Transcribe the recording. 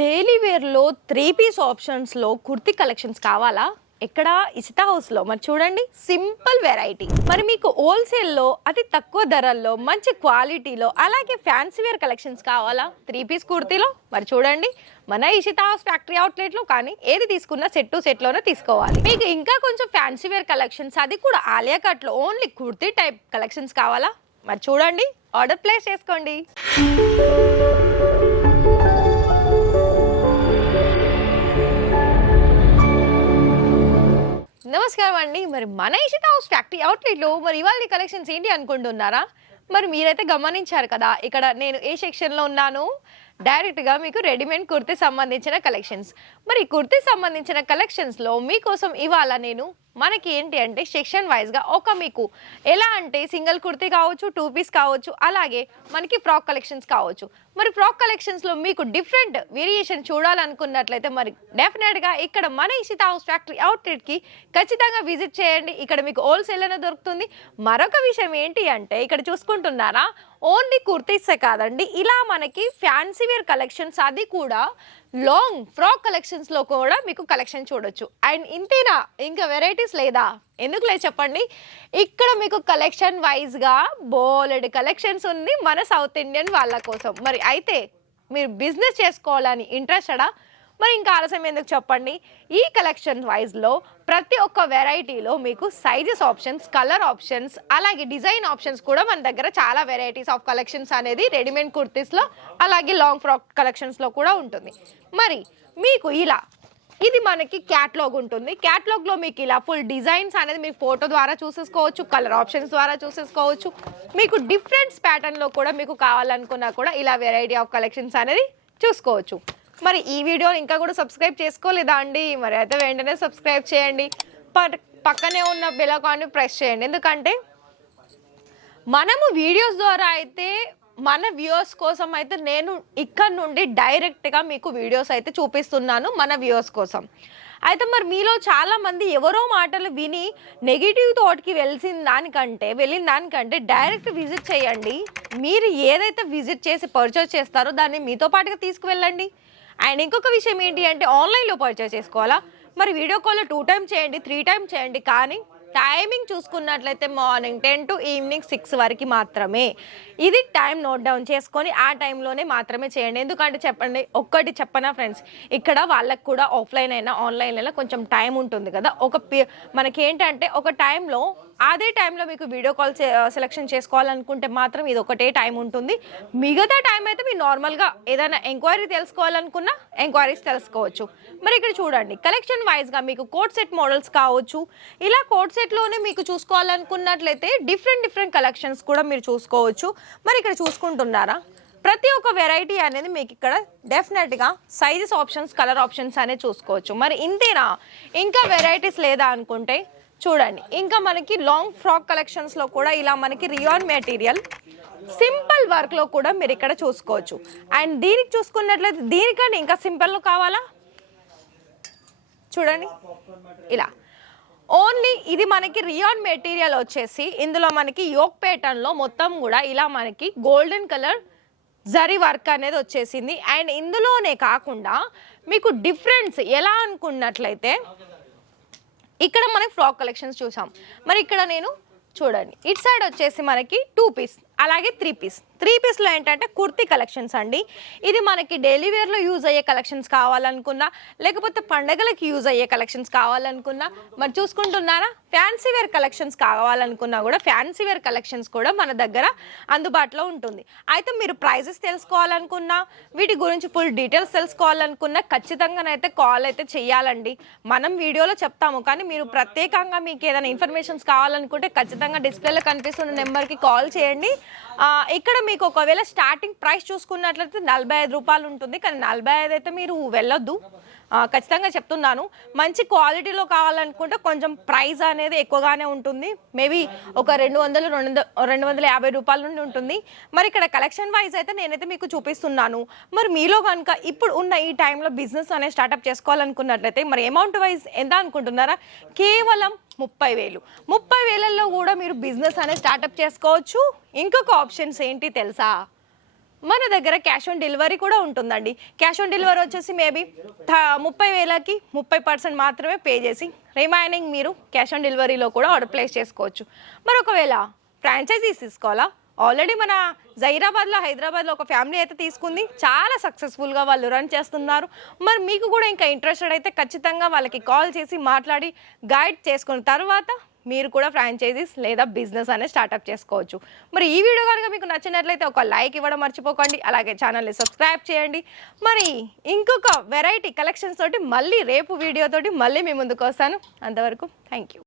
Daily వేర్లో 3 piece ఆప్షన్స్లో kurti collections కావాలా? ఇక్కడ ఇసితా హౌస్లో మరి చూడండి, సింపుల్ వెరైటీ. మరి మీకు హోల్సేల్లో అతి తక్కువ ధరల్లో మంచి క్వాలిటీలో అలాగే ఫ్యాన్సీ వేర్ కలెక్షన్స్ కావాలా 3 పీస్ కుర్తీలో? మరి చూడండి, మన ఇషితా హౌస్ ఫ్యాక్టరీ అవుట్లెట్లో కానీ ఏది తీసుకున్నా సెట్లోనే తీసుకోవాలి. మీకు ఇంకా కొంచెం ఫ్యాన్సీ వేర్ కలెక్షన్స్, అది కూడా ఆలియా కట్లో ఓన్లీ కుర్తీ టైప్ కలెక్షన్స్ కావాలా? మరి చూడండి, ఆర్డర్ ప్లేస్ చేసుకోండి. నమస్కారం అండి. మరి మన ఇషితా హౌస్ ఫ్యాక్టరీ అవుట్లెట్లో మరి ఇవాళ కలెక్షన్స్ ఏంటి అనుకుంటున్నారా? మరి మీరైతే గమనించారు కదా, ఇక్కడ నేను ఏ సెక్షన్లో ఉన్నాను. డైరెక్ట్గా మీకు రెడీమేడ్ కుర్తీ సంబంధించిన కలెక్షన్స్. మరి కుర్తీ సంబంధించిన కలెక్షన్స్లో మీకోసం ఇవాళ నేను మనకి ఏంటి అంటే సెక్షన్ వైజ్గా ఒక మీకు ఎలా అంటే సింగిల్ కుర్తీ కావచ్చు, 2 పీస్ కావచ్చు, అలాగే మనకి ఫ్రాక్ కలెక్షన్స్ కావచ్చు. మరి ఫ్రాక్ కలెక్షన్స్లో మీకు డిఫరెంట్ వేరియేషన్ చూడాలనుకున్నట్లయితే మరి డెఫినెట్గా ఇక్కడ మన ఇషితా హౌస్ ఫ్యాక్టరీ అవుట్లెట్కి ఖచ్చితంగా విజిట్ చేయండి. ఇక్కడ మీకు హోల్సేల్ అనేది దొరుకుతుంది. మరొక విషయం ఏంటి అంటే ఇక్కడ చూసుకుంటున్నారా, ఓన్లీ కుర్తీసే కాదండి, ఇలా మనకి ఫ్యాన్సీ వేర్ కలెక్షన్స్, అది కూడా లాంగ్ ఫ్రాక్ కలెక్షన్స్లో కూడా మీకు కలెక్షన్ చూడొచ్చు. అండ్ ఇంతేనా, ఇంకా వెరైటీస్ లేదా? ఎందుకు లేదు చెప్పండి, ఇక్కడ మీకు కలెక్షన్ వైజ్గా బోలెడ్ కలెక్షన్స్ ఉంది మన సౌత్ ఇండియన్ వాళ్ళ కోసం. మరి అయితే మీరు బిజినెస్ చేసుకోవాలని ఇంట్రెస్టెడా? మరి ఇంకా ఆలస్యం ఎందుకు చెప్పండి, ఈ కలెక్షన్ వైజ్లో ప్రతి ఒక్క వెరైటీలో మీకు సైజెస్ ఆప్షన్స్, కలర్ ఆప్షన్స్, అలాగే డిజైన్ ఆప్షన్స్ కూడా మన దగ్గర చాలా వెరైటీస్ ఆఫ్ కలెక్షన్స్ అనేది రెడీమేడ్ కుర్తీస్లో అలాగే లాంగ్ ఫ్రాక్ కలెక్షన్స్లో కూడా ఉంటుంది. మరి మీకు ఇలా ఇది మనకి క్యాట్లాగ్ ఉంటుంది. క్యాట్లాగ్లో మీకు ఇలా ఫుల్ డిజైన్స్ అనేది మీరు ఫోటో ద్వారా చూసేసుకోవచ్చు, కలర్ ఆప్షన్స్ ద్వారా చూసేసుకోవచ్చు. మీకు డిఫరెంట్ ప్యాటర్న్లో కూడా మీకు కావాలనుకున్నా కూడా ఇలా వెరైటీ ఆఫ్ కలెక్షన్స్ అనేది చూసుకోవచ్చు. మరి ఈ వీడియో ఇంకా కూడా సబ్స్క్రైబ్ చేసుకోలేదా అండి? మరి అయితే వెంటనే సబ్స్క్రైబ్ చేయండి, పక్కనే ఉన్న బెల్ ఐకాన్ని ప్రెస్ చేయండి. ఎందుకంటే మనము వీడియోస్ ద్వారా అయితే మన వ్యూవర్స్ కోసం అయితే నేను ఇక్కడ నుండి డైరెక్ట్గా మీకు వీడియోస్ అయితే చూపిస్తున్నాను మన వ్యూవర్స్ కోసం. అయితే మరి మీలో చాలామంది ఎవరో మాటలు విని నెగిటివ్ థాట్కి వెళ్ళిన దానికంటే డైరెక్ట్ విజిట్ చేయండి. మీరు ఏదైతే విజిట్ చేసి పర్చేస్ చేస్తారో దాన్ని మీతో పాటుగా తీసుకువెళ్ళండి. అండ్ ఇంకొక విషయం ఏంటి అంటే ఆన్లైన్లో పర్చేస్ చేసుకోవాలా? మరి వీడియో కాల్లో 2 టైమ్స్ చేయండి, 3 టైమ్స్ చేయండి, కానీ టైమింగ్ చూసుకున్నట్లయితే మార్నింగ్ 10 to ఈవినింగ్ 6 వరకు మాత్రమే. ఇది టైం నోట్ డౌన్ చేసుకొని ఆ టైంలోనే మాత్రమే చేయండి. ఎందుకంటే చెప్పండి, ఒక్కటి చెప్పనా ఫ్రెండ్స్, ఇక్కడ వాళ్ళకు కూడా ఆఫ్లైన్ అయినా ఆన్లైన్ అయినా కొంచెం టైం ఉంటుంది కదా. మనకేంటంటే ఒక టైంలో అదే టైంలో మీకు వీడియో కాల్ సెలెక్షన్ చేసుకోవాలనుకుంటే మాత్రం ఇది ఒకటే టైం ఉంటుంది. మిగతా టైం అయితే మీరు నార్మల్గా ఏదైనా ఎంక్వైరీ తెలుసుకోవాలనుకున్నా ఎంక్వైరీస్ తెలుసుకోవచ్చు. మరి ఇక్కడ చూడండి, కలెక్షన్ వైజ్గా మీకు కోట్ సెట్ మోడల్స్ కావచ్చు, ఇలా కోట్ సెట్లోనే మీకు చూసుకోవాలనుకున్నట్లయితే డిఫరెంట్ కలెక్షన్స్ కూడా మీరు చూసుకోవచ్చు. మరి ఇక్కడ చూసుకుంటున్నారా, ప్రతి ఒక్క వెరైటీ అనేది మీకు ఇక్కడ డెఫినెట్గా సైజెస్ ఆప్షన్స్, కలర్ ఆప్షన్స్ అనేది చూసుకోవచ్చు. మరి ఇంతేనా, ఇంకా వెరైటీస్ లేదా అనుకుంటే చూడండి, ఇంకా మనకి లాంగ్ ఫ్రాక్ కలెక్షన్స్లో కూడా ఇలా మనకి రియాన్ మెటీరియల్ సింపుల్ వర్క్లో కూడా మీరు ఇక్కడ చూసుకోవచ్చు. అండ్ దీనికి చూసుకున్నట్లయితే దీనికంటే ఇంకా సింపుల్లో కావాలా? చూడండి, ఇలా ఓన్లీ ఇది మనకి రియాన్ మెటీరియల్ వచ్చేసి ఇందులో మనకి యోక్ ప్యాటర్న్లో మొత్తం కూడా ఇలా మనకి గోల్డెన్ కలర్ జరీ వర్క్ అనేది వచ్చేసింది. అండ్ ఇందులోనే కాకుండా మీకు డిఫరెన్స్ ఎలా అనుకున్నట్లయితే ఇక్కడ మనకి ఫ్రాక్ కలెక్షన్స్ చూసాం. మరి ఇక్కడ నేను చూడండి, ఇటు సైడ్ వచ్చేసి మనకి 2 పీస్ అలాగే 3 పీస్. 3 పీస్లో ఏంటంటే కుర్తీ కలెక్షన్స్ అండి. ఇది మనకి డైలీ వేర్లో యూజ్ అయ్యే కలెక్షన్స్ కావాలనుకున్నా, లేకపోతే పండగలకి యూజ్ అయ్యే కలెక్షన్స్ కావాలనుకున్నా, మరి చూసుకుంటున్నారా ఫ్యాన్సీ వేర్ కలెక్షన్స్ కావాలనుకున్నా కూడా ఫ్యాన్సీ వేర్ కలెక్షన్స్ కూడా మన దగ్గర అందుబాటులో ఉంటుంది. అయితే మీరు ప్రైజెస్ తెలుసుకోవాలనుకున్నా, వీటి గురించి ఫుల్ డీటెయిల్స్ తెలుసుకోవాలనుకున్నా ఖచ్చితంగానైతే కాల్ అయితే చేయాలండి. మనం వీడియోలో చెప్తాము, కానీ మీరు ప్రత్యేకంగా మీకు ఏదైనా ఇన్ఫర్మేషన్స్ కావాలనుకుంటే ఖచ్చితంగా డిస్ప్లేలో కనిపిస్తున్న నెంబర్కి కాల్ చేయండి. ఇక్కడ మీకు ఒకవేళ స్టార్టింగ్ ప్రైస్ చూసుకున్నట్లయితే 45 రూపాయలు ఉంటుంది, కానీ 45 అయితే మీరు వెళ్ళొద్దు, ఖచ్చితంగా చెప్తున్నాను. మంచి క్వాలిటీలో కావాలనుకుంటే కొంచెం ప్రైస్ అనేది ఎక్కువగానే ఉంటుంది. మేబీ ఒక 250 రూపాయల నుండి ఉంటుంది. మరి ఇక్కడ కలెక్షన్ వైజ్ అయితే నేనైతే మీకు చూపిస్తున్నాను. మరి మీలో కనుక ఇప్పుడు ఉన్న ఈ టైంలో బిజినెస్ అనేది స్టార్ట్అప్ చేసుకోవాలనుకున్నట్లయితే మరి అమౌంట్ వైజ్ ఎంత అనుకుంటున్నారా? కేవలం 30,000. 30,000లో కూడా మీరు బిజినెస్ అనేది స్టార్ట్అప్ చేసుకోవచ్చు. ఇంకొక ఆప్షన్స్ ఏంటి తెలుసా? మన దగ్గర క్యాష్ ఆన్ డెలివరీ కూడా ఉంటుందండి. క్యాష్ ఆన్ డెలివరీ వచ్చేసి మేబీ 30,000కి 30% మాత్రమే పే చేసి రిమైనింగ్ మీరు క్యాష్ ఆన్ డెలివరీలో కూడా ఆర్డర్ ప్లేస్ చేసుకోవచ్చు. మరి ఒకవేళ ఫ్రాంచైజీస్ తీసుకోవాలా, ఆల్రెడీ మన జైరాబాద్లో హైదరాబాద్లో ఒక ఫ్యామిలీ అయితే తీసుకుంది, చాలా సక్సెస్ఫుల్గా వాళ్ళు రన్ చేస్తున్నారు. మరి మీకు కూడా ఇంకా ఇంట్రెస్టెడ్ అయితే ఖచ్చితంగా వాళ్ళకి కాల్ చేసి మాట్లాడి గైడ్ చేసుకున్న తర్వాత మీరు కూడా ఫ్రాంచైజీస్ లేదా బిజినెస్ అనేది స్టార్ట్అప్ చేసుకోవచ్చు. మరి ఈ వీడియో కనుక మీకు నచ్చినట్లయితే ఒక లైక్ ఇవ్వడం మర్చిపోకండి, అలాగే ఛానల్ని సబ్స్క్రైబ్ చేయండి. మరి ఇంకొక వెరైటీ కలెక్షన్స్ తోటి మళ్ళీ రేపు వీడియోతోటి మళ్ళీ మీ ముందుకు వస్తాను. అంతవరకు థ్యాంక్ యూ.